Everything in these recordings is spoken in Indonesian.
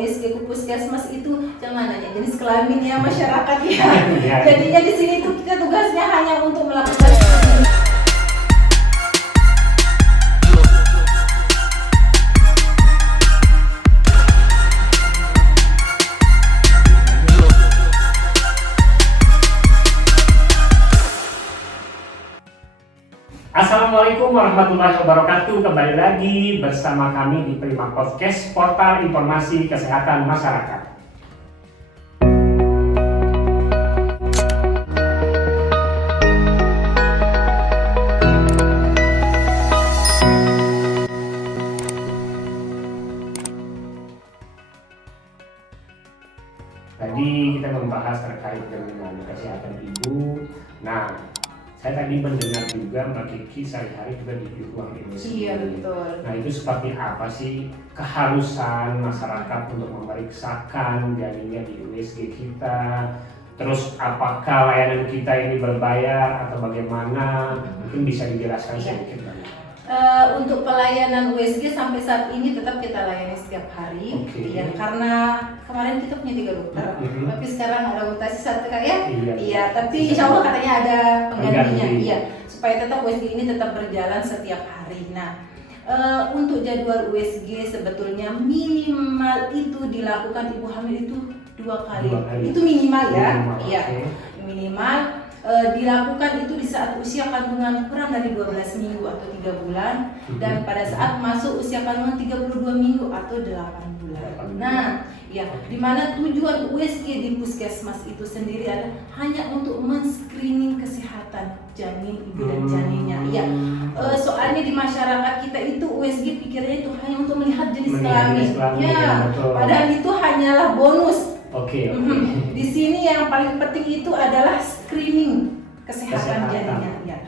USG ke puskesmas itu jangan nanya jenis kelamin ya masyarakat ya. Jadinya di sini tuh kita tugasnya hanya untuk melakukan Assalamualaikum warahmatullahi wabarakatuh. Kembali lagi bersama kami di Prima Podcast, portal informasi kesehatan masyarakat. Tadi kita membahas terkait dengan kesehatan ibu. Nah, saya tadi mendengar juga Mbak Kiki sehari-hari juga di ruang emosi. Iya betul. Nah, itu seperti apa sih keharusan masyarakat untuk memeriksakan janinnya di USG kita? Terus apakah layanan kita ini berbayar atau bagaimana? Mungkin bisa dijelaskan sedikit Mbak. Untuk pelayanan USG sampai saat ini tetap kita layani setiap hari, ya, karena kemarin kita punya 3 dokter, tapi sekarang ada mutasi 1 Kak ya, iya, tapi insya Allah katanya ada penggantinya, iya, supaya tetap USG ini tetap berjalan setiap hari. Nah, untuk jadwal USG sebetulnya minimal itu dilakukan ibu hamil itu 2 kali, itu minimal ya, iya, minimal. Dilakukan itu di saat usia kandungan kurang dari 12 minggu atau 3 bulan dan pada saat masuk usia kandungan 32 minggu atau 8 bulan. Nah, ya, dimana tujuan USG di puskesmas itu sendiri adalah hanya untuk men-screening kesehatan janin ibu dan janinnya. Ya, soalnya di masyarakat kita itu USG pikirnya itu hanya untuk melihat jenis kelamin. Ya, padahal itu hanyalah bonus. Oke. Di sini yang paling penting itu adalah screening kesehatan janinnya. Ya.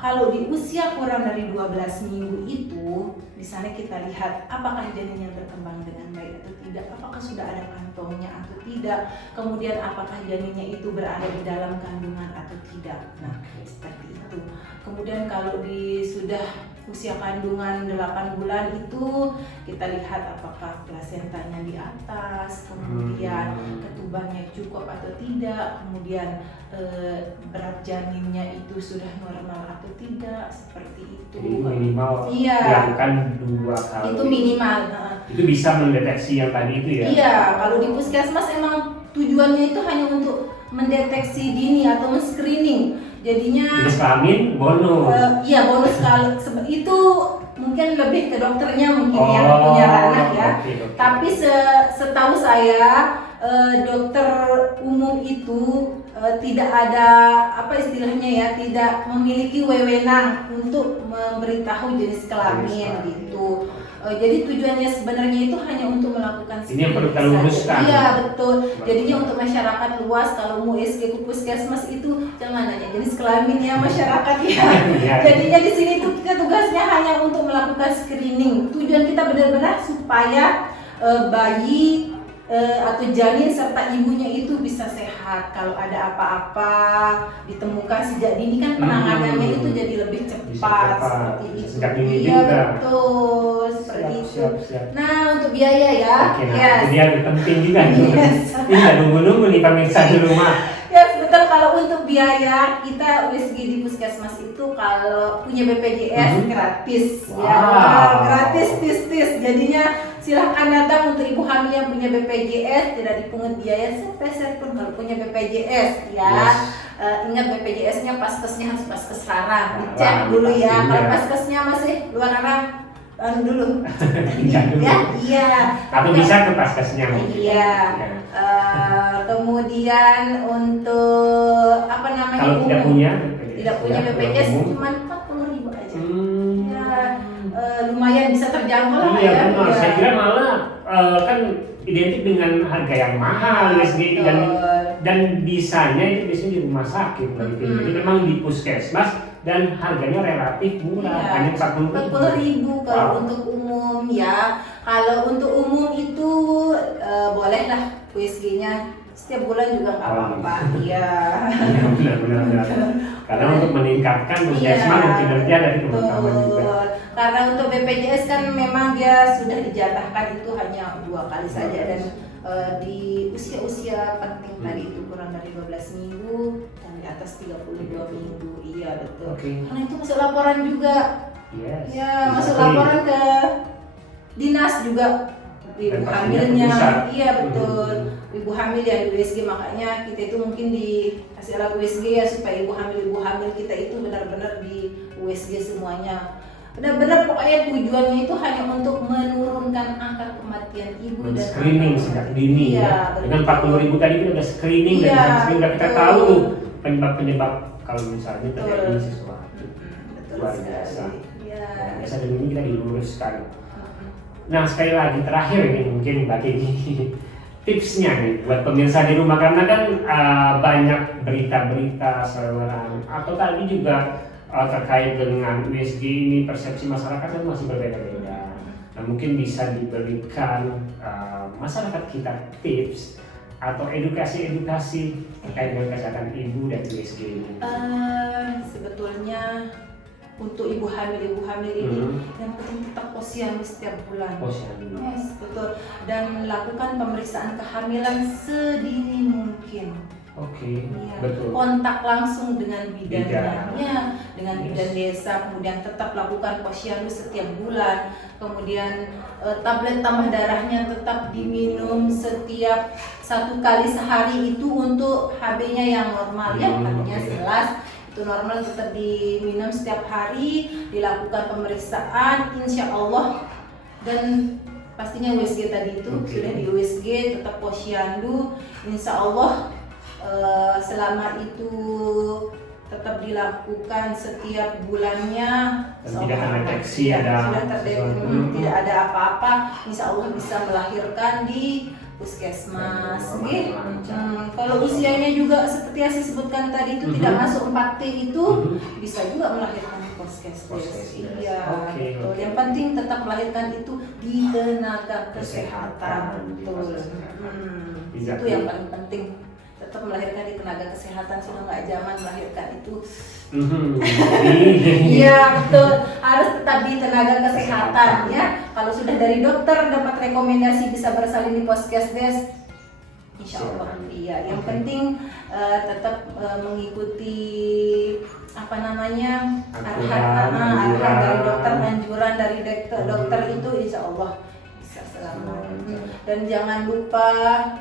Kalau di usia kurang dari 12 minggu itu, di sana kita lihat apakah janinnya berkembang dengan baik atau tidak, apakah sudah ada kantongnya atau tidak, kemudian apakah janinnya itu berada di dalam kandungan atau tidak. Nah, seperti itu. Kemudian kalau sudah usia kandungan 8 bulan itu kita lihat apakah plasentanya di atas, kemudian ketubahnya cukup atau tidak, kemudian berat janinnya itu sudah normal atau tidak, seperti itu. Jadi minimal dilakukan 2 kali. Itu minimal. Itu bisa mendeteksi yang tadi itu ya? Iya, kalau di puskesmas emang tujuannya itu hanya untuk mendeteksi dini atau men-screening. Jadinya jenis kelamin bonus. Iya, bonus kalau itu mungkin lebih ke dokternya mungkin yang punya anak ya. Tapi setahu saya dokter umum itu tidak ada apa istilahnya ya, tidak memiliki wewenang untuk memberitahu jenis kelamin gitu. Jadi tujuannya sebenarnya itu hanya untuk melakukan ini yang perlu kita luruskan. Iya betul. Jadinya untuk masyarakat luas kalau mau USG ke puskesmas itu jangan nanya jenis kelamin ya masyarakat ya. Jadinya di sini tuh kita tugasnya hanya untuk melakukan screening. Tujuan kita benar-benar supaya bayi atau janin serta ibunya itu bisa sehat. Kalau ada apa-apa ditemukan sejak dini kan penanganannya itu jadi lebih cepat seperti itu. Iya betul seperti itu. Nah untuk biaya ya. Ini yang penting juga nih. Ini nunggu-nunggu nih pemirsa di rumah. Ya betul, kalau untuk biaya kita USG di puskesmas itu kalau punya BPJS gratis. Ya gratis tis. Jadinya silahkan datang untuk ibu hamil yang punya BPJS, tidak dipungut biaya sepeser pun kalau punya BPJS ya. Ingat BPJS-nya paskesnya harus paskes larang, dicek dulu ya. Kalau paskesnya masih luar larang dulu. Ya, iya. Atau bisa ke paskesnya. Iya. Kemudian untuk apa namanya? Kalau tidak punya BPJS cuma 40.000 aja. Ya, lumayan bisa terjangkau lah ya. Iya benar. Saya kira malah kan identik dengan harga yang mahal dan bisanya itu biasanya di rumah sakit. Jadi memang di puskesmas dan harganya relatif murah, hanya 40.000 kalau untuk umum ya. Kalau untuk umum itu bolehlah USG-nya setiap bulan juga nggak apa-apa. Iya. Benar. Karena untuk meningkatkan puskesmas dan kinerja dari teman-teman juga. Karena untuk BPJS kan memang dia sudah dijatahkan itu hanya 2 kali saja dan di usia-usia penting tadi itu kurang dari 12 minggu dan di atas 32 minggu. Iya betul. Karena itu masuk laporan juga. Yes. Ya, masuk laporan ke dinas juga ibu hamilnya. Iya betul. Ibu hamil yang di USG, makanya kita itu mungkin dikasih alat USG ya supaya ibu hamil kita itu benar-benar di USG semuanya. Benar-benar pokoknya tujuannya itu hanya untuk menurunkan angka kematian ibu dan screening sejak dini ya. Dengan 40.000 tadi kita udah screening dan sudah kita tahu tuh penyebab kalau misalnya terjadi sesuatu. Luar biasa. Biasa dan ini kita diluruskan. Nah sekali lagi terakhir ini mungkin Mbak Kiki tipsnya nih buat pemirsa di rumah, karena kan banyak berita-berita sekarang atau tadi juga terkait dengan USG ini persepsi masyarakat kan masih berbeda-beda. Nah mungkin bisa diberikan masyarakat kita tips atau edukasi terkait dengan kesehatan ibu dan USG ini. Sebetulnya untuk ibu hamil ini yang penting tetap posyandu setiap bulan. Yes, betul. Dan lakukan pemeriksaan kehamilan sedini mungkin. Betul. Kontak langsung dengan bidannya, dengan bidan desa, kemudian tetap lakukan posyandu setiap bulan. Kemudian tablet tambah darahnya tetap diminum setiap 1 kali sehari itu untuk HB-nya yang normal ya, artinya 11. Itu normal tetap diminum setiap hari, dilakukan pemeriksaan insya Allah, dan pastinya USG tadi itu sudah di USG tetap posyandu insya Allah. Selama itu tetap dilakukan setiap bulannya, tidak terdeteksi tidak ada apa-apa, insya Allah bisa melahirkan di puskesmas. Kalau usianya juga seperti yang saya sebutkan tadi itu tidak masuk 4T itu bisa juga melahirkan di puskesmas. Iya. Yang penting tetap melahirkan itu di tenaga kesehatan. Betul. Itu yang paling penting. Tetap melahirkan di tenaga kesehatan, sudah nggak zaman melahirkan itu. Iya betul, harus tetap di tenaga kesehatan ya. Kalau sudah dari dokter dapat rekomendasi bisa bersalin di puskesmas, insya Allah. Iya, yang penting tetap mengikuti arahan dari dokter, anjuran dari dokter itu insya Allah bisa selamat. Dan jangan lupa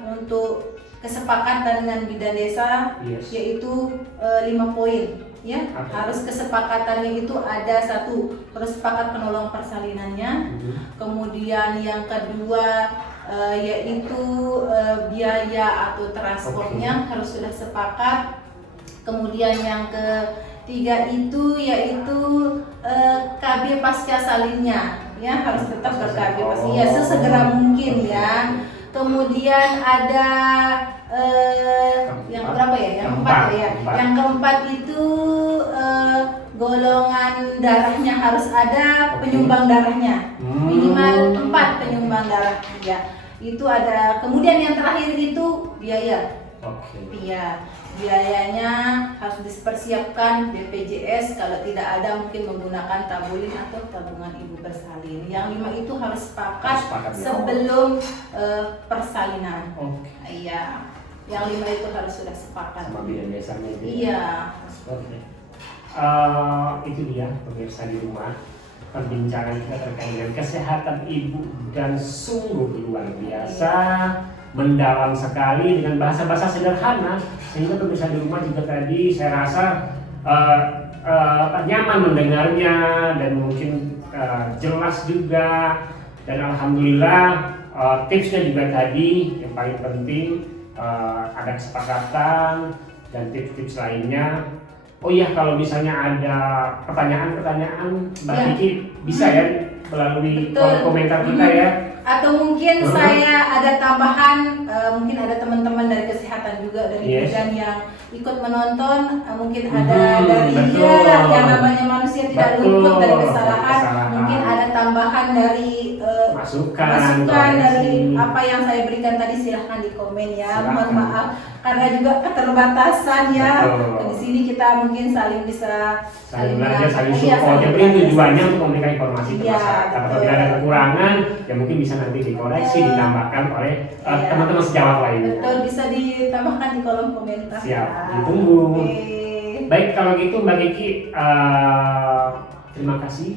untuk kesepakatan dengan bidan desa, yaitu 5 poin ya. Harus kesepakatannya itu ada 1, harus sepakat penolong persalinannya. Kemudian yang kedua yaitu biaya atau transportnya harus sudah sepakat. Kemudian yang ketiga itu yaitu KB pasca salinnya ya, harus tetap ber-KB pasca ya sesegera mungkin ya. Kemudian ada yang berapa ya? Yang keempat ya. Yang keempat itu golongan darahnya harus ada, penyumbang darahnya minimal 4 penyumbang darah ya. Itu ada. Kemudian yang terakhir itu biaya. Iya, biayanya harus dipersiapkan BPJS, kalau tidak ada mungkin menggunakan tabulin atau tabungan ibu bersalin. Yang 5 itu harus sepakat sebelum persalinan. Iya, yang 5 itu harus sudah sepakat. Sama bidan desanya itu. Iya. Itu dia pemirsa di rumah, perbincangan kita terkait dengan kesehatan ibu dan sungguh luar biasa, mendalam sekali dengan bahasa-bahasa sederhana sehingga pemirsa di rumah juga tadi saya rasa nyaman mendengarnya dan mungkin jelas juga. Dan alhamdulillah tipsnya juga tadi yang paling penting ada kesepakatan dan tips-tips lainnya. Oh iya, kalau misalnya ada pertanyaan-pertanyaan Mbak Kiki bisa ya melalui kolom komentar kita ya. Atau mungkin saya ada tambahan, mungkin ada teman-teman dari kesehatan juga dari bidan yang ikut menonton, mungkin ada dari yang namanya manusia tidak luput dari kesalahan, mungkin ada tambahan dari masukan dari apa yang saya berikan tadi, silahkan di komen ya. Silahkan. Mohon maaf karena juga keterbatasan ya. Betul. Di sini kita mungkin saling bisa saling belajar, saling iya, support. Yang penting tujuannya untuk memberikan informasi ke Iya, masyarakat. betul. Apabila ada kekurangan, ya mungkin bisa nanti dikoreksi, Betul. ditambahkan oleh Iya. teman-teman sejawat lainnya. Betul, bisa ditambahkan di kolom komentar. Siap, ya. ditunggu. Oke. Baik, kalau gitu Mbak Kiki, terima kasih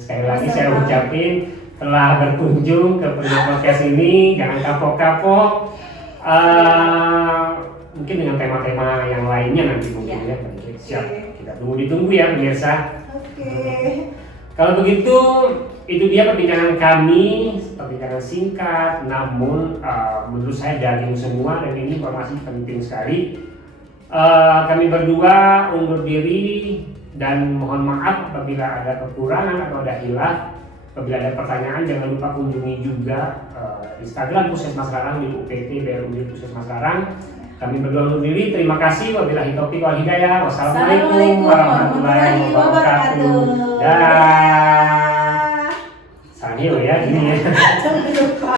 sekali lagi saya Sama-sama. ucapin telah berkunjung ke Prima Podcast ini. Jangan kapok-kapok. Mungkin dengan tema-tema yang lainnya nanti mungkin Ya. ya Mbak Kiki. Siap, Oke. kita ditunggu ya pemirsa. Oke. Kalau begitu, itu dia perbincangan kami, perbincangan singkat, namun menurut saya daging semua dan ini informasi penting sekali. Kami berdua undur diri dan mohon maaf apabila ada kekurangan atau ada hilaf. Apabila ada pertanyaan jangan lupa kunjungi juga Instagram Puskesmas Larang di UPT BRUD Puskesmas Larang. Kami berdua undur diri. Terima kasih. Wabillahi taufiq wal hidayah. Wassalamualaikum warahmatullahi wabarakatuh. Dah. Sangil ya ini ya. Jangan lupa.